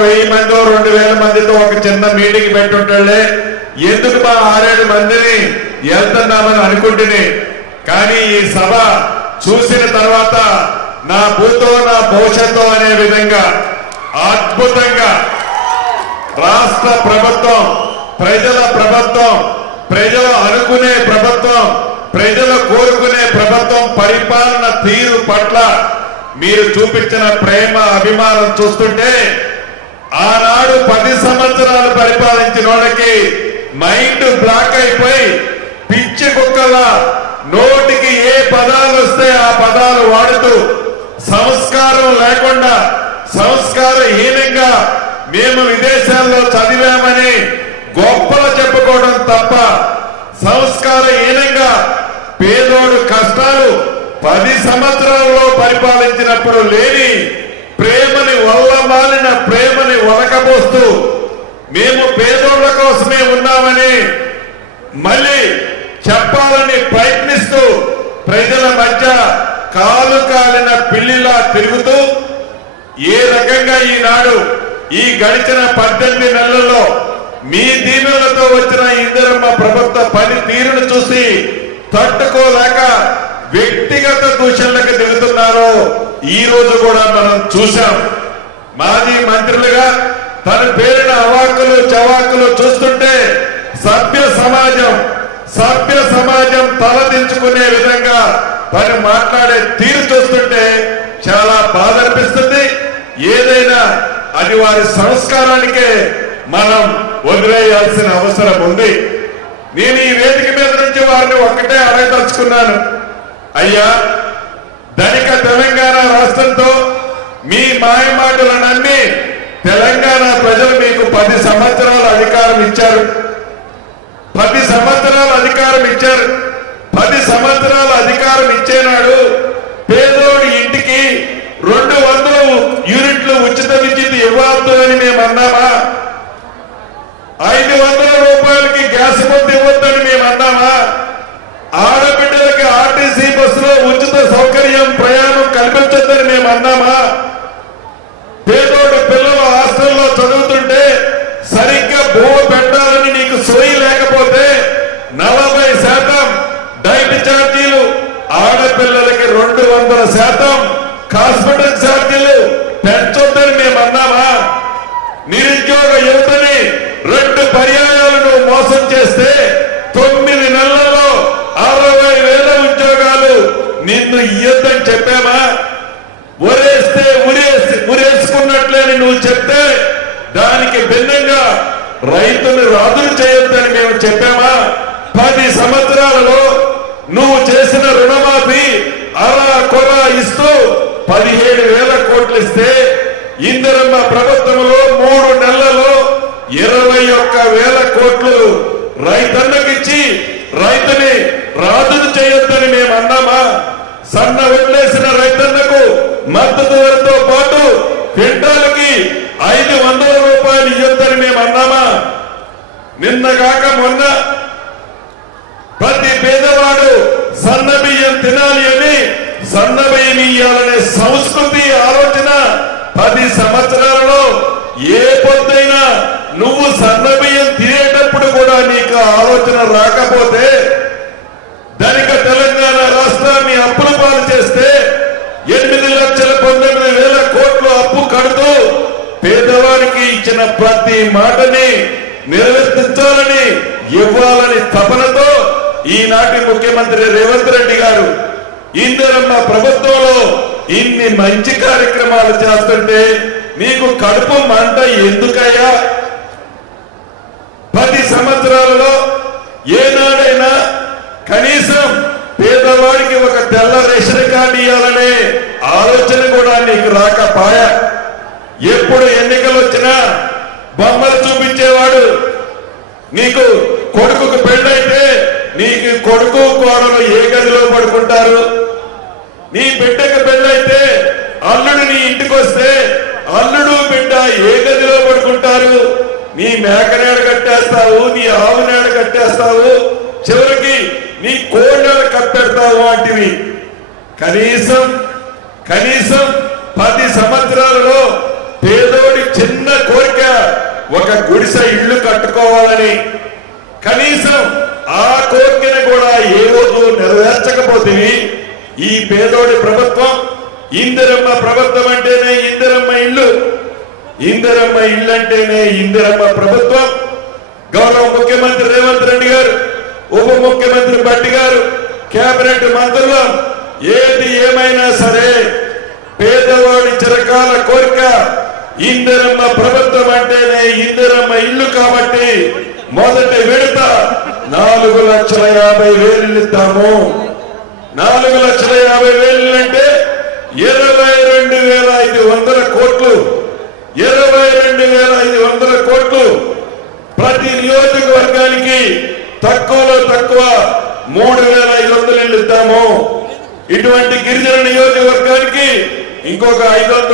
వెయ్యి మంది రెండు వేల మందితో ఒక చిన్న మీటింగ్ పెట్టుంటాడులే ఎందుకు మా ఆరేడు మందిని వెళ్తున్నామని అనుకుంటుని? కానీ ఈ సభ చూసిన తర్వాత నా భూతో నా భవిష్యత్తు అనే విధంగా అద్భుతంగా రాష్ట్ర ప్రభుత్వం ప్రజల ప్రభుత్వం ప్రజలు అనుకునే ప్రభుత్వం ప్రజలు కోరుకునే ప్రభుత్వం పరిపాలన తీరు పట్ల మీరు చూపించిన ప్రేమ అభిమానం చూస్తుంటే ఆనాడు పది సంవత్సరాలు పరిపాలించిన వాళ్ళకి మైండ్ బ్లాక్ అయిపోయి పిచ్చి కుక్కల నోటికి ఏ పదాలు వస్తే ఆ పదాలు వాడుతూ సంస్కారం లేకుండా సంస్కారహీనంగా మేము విదేశాల్లో చదివామని గొప్పలు చెప్పుకోవడం తప్ప సంస్కారహీనంగా పేదోడు కష్టాలు పది సంవత్సరాల్లో పరిపాలించినప్పుడు లేని ప్రేమని వల్లమాలిన ప్రేమ వదకపోస్తూ మేము పేదోళ్ళ కోసమే ఉన్నామని మళ్ళీ చెప్పాలని ప్రయత్నిస్తూ ప్రజల మధ్య కాలు కాలిన పిల్లిలా తిరుగుతూ ఏ రకంగా ఈనాడు ఈ గడిచిన పద్దెనిమిది నెలల్లో మీ దీవెలతో వచ్చిన ఇందిరమ్మ ప్రభుత్వ పని తీరును చూసి తట్టుకోలేక వ్యక్తిగత దూషణలకు దిగుతున్నారో. ఈ రోజు కూడా మనం చూశాం. మాజీ మంత్రులుగా తన పేరిన అవాకులు చవాకులు చూస్తుంటే సభ్య సమాజం సభ్య సమాజం తలదించుకునే విధంగా తను మాట్లాడే తీరు చూస్తుంటే చాలా బాధ అనిపిస్తుంది. ఏదైనా అది వారి సంస్కారానికే మనం వదిలేయాల్సిన అవసరం ఉంది. నేను ఈ వేదిక మీద నుంచి వారిని ఒక్కటే అడగదలుచుకున్నాను. అయ్యా ధనిక తెలంగాణ రాష్ట్రంతో మీ మాయ నమ్మి తెలంగాణ ప్రజలు మీకు పది సంవత్సరాలు అధికారం ఇచ్చారు. పది సంవత్సరాలు అధికారం ఇచ్చారు. పది సంవత్సరాలు అధికారం ఇచ్చేనాడు పేదోడి ఇంటికి రెండు వందల యూనిట్లు ఉచిత విద్యుత్ ఇవ్వద్దు అని మేము అన్నామా? ఐదు వందల రూపాయలకి గ్యాస్ బొద్దు ఇవ్వద్దని మేము అన్నామా? ఆడబిడ్డలకి ఆర్టీసీ బస్సులో ఉచిత సౌకర్యం హాస్పిటల్ ఛార్జీలు పెంచొద్దని మేము అన్నామా? నిరుద్యోగ యువతని రెండు పర్యాయాలను మోసం చేస్తే తొమ్మిది నెలల్లో అరవై వేల ఉద్యోగాలు నిన్ను ఇయ్యొద్దని చెప్పామా? ఉరేస్తే ఉరేసి ఉరేసుకున్నట్లే నువ్వు చెప్తే దానికి భిన్నంగా రైతులు రాజులు చేయొద్దని మేము చెప్పామా? పది సంవత్సరాలలో నువ్వు చేసిన రుణమాఫీ అలా కొర ఇస్తూ పదిహేడు వేల కోట్లు ఇస్తే ఇందిరమ్మ ప్రభుత్వంలో మూడు నెలలలో ఇరవై ఒక్క వేల కోట్లు రైతన్నకిచ్చి రైతుని రాజును చేయొద్దని మేము అన్నామా సన్న వదిలేసిన రైతన్నకు మద్దతు ధరతో పాటు క్వింటాలకి ఐదు వందల రూపాయలు ఇవ్వద్దని మేము అన్నామా నిన్న కాక మొన్న ప్రతి పేదవాడు సన్న బియ్యం తినాలి అని సన్న బియ్యం ఇయ్యాలనే సంస్కృతి ఆలోచన పది సంవత్సరాలలో ఏ పొద్దైనా నువ్వు సన్న బియ్యం తినేటప్పుడు కూడా నీకు ఆలోచన రాకపోతే ధనిక తెలంగాణ రాష్ట్రాన్ని అప్పుల పాలు చేస్తే ఎనిమిది లక్షల పంతొమ్మిది వేల కోట్లు అప్పు కడుతూ పేదవాడికి ఇచ్చిన ప్రతి మాటని నిర్వర్తించాలని ఇవ్వాలని తపనతో ఈనాటి ముఖ్యమంత్రి రేవంత్ రెడ్డి గారు ఇందిరమ్మ ప్రభుత్వంలో ఇన్ని మంచి కార్యక్రమాలు చేస్తుంటే నీకు కడుపు మంట ఎందుకయ్యా? పది సంవత్సరాలలో ఏనాడైనా కనీసం పేదవాడికి ఒక తెల్ల రేషన్ కార్డు ఇవ్వాలనే ఆలోచన కూడా నీకు రాకపాయా? ఎప్పుడు ఎన్నికలు వచ్చినా బొమ్మలు చూపించేవాడు. నీకు కొడుకుకు పెళ్ళైతే నీకు కొడుకు కోడలు ఏ గదిలో పడుకుంటారు? నీ బిడ్డకు పెళ్ళైతే అల్లుడు నీ ఇంటికి వస్తే అల్లుడు బిడ్డ ఏ గదిలో పడుకుంటారు? నీ మేకనేడ కట్టేస్తావు నీ ఆవు నేడ కట్టేస్తావు చివరికి నీ కోళ్ళను కప్పెడతావు వాటివి కనీసం కనీసం పది సంవత్సరాలలో పేదోడి చిన్న కోరిక ఒక గుడిసె ఇల్లు కట్టుకోవాలని కనీసం ఆ కోరికను కూడా ఏ రోజు నెరవేర్చకపోతే ఈ పేదోడి ప్రభుత్వం ఇందిరమ్మ ప్రభుత్వం అంటేనే ఇందిరమ్మ ఇల్లు. ఇందిరమ్మ ఇల్లు అంటేనే ఇందిరమ్మ ప్రభుత్వం. గౌరవ ముఖ్యమంత్రి రేవంత్ రెడ్డి గారు ఉప ముఖ్యమంత్రి భట్టి గారు కేబినెట్ మంత్రులు ఏది ఏమైనా సరే పేదవాడి చిరకాల కోరిక ఇందిరమ్మ ప్రభుత్వం అంటేనే ఇందిరమ్మ ఇల్లు కాబట్టి మొదటి విడత నాలుగు లక్షల యాభై వేలు ఇస్తాము. నాలుగు లక్షల యాభై వేలు అంటే ఇరవై రెండు వేల ఐదు వందల కోట్లు. ఇరవై రెండు వేల ఐదు వందల కోట్లు ప్రతి నియోజకవర్గానికి తక్కువలో తక్కువ మూడు వేల ఐదు వందలు ఇల్లు ఇస్తాము. ఇటువంటి గిరిజన నియోజకవర్గానికి ఇంకొక ఐదు వందలు